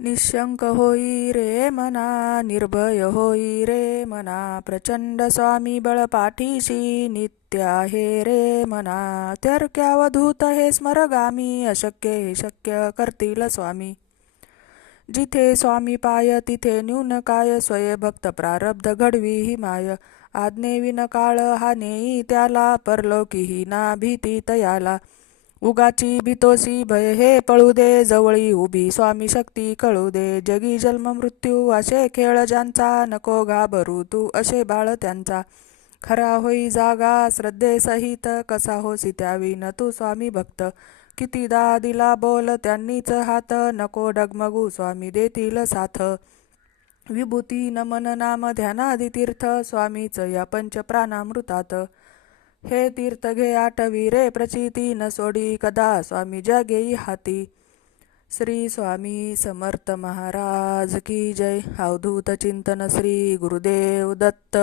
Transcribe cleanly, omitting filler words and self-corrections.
निशंक होई रे मना, निर्भय होई रे मना, प्रचंड स्वामी बळ पाठीशी नित्य आहे रे मना. त्यर्क्यावधूत हे स्मरगामी, अशक्य हे शक्य करतील स्वामी. जिथे स्वामी पाय तिथे न्यून काय, स्वये भक्त प्रारब्ध घडवी ही माय. आज्ञेविन काळ हा नेई त्याला, परलोकीही ना भीती तयाला. उगाची भीतोसी भय हे पळू दे, जवळी उभी स्वामी शक्ती कळू दे. जगी जन्म मृत्यू असे खेळ ज्यांचा, नको घाबरू तू असे बाळ त्यांचा. खरा होई जागा श्रद्धेसहित, कसा होसी त्याविन तू स्वामी भक्त. कितीदा दिला बोल त्यांनीच हात, नको डगमगू स्वामी देतील साथ. विभूती नमन नाम ध्यानादी तीर्थ, स्वामीच या पंच प्राणामृतात. हे तीर्थ घे आठवी रे प्रचिती, न सोडी कदा स्वामी जागेई हाती. श्री स्वामी समर्थ महाराज की जय. अवधूत चिंतन श्री गुरुदेव दत्त.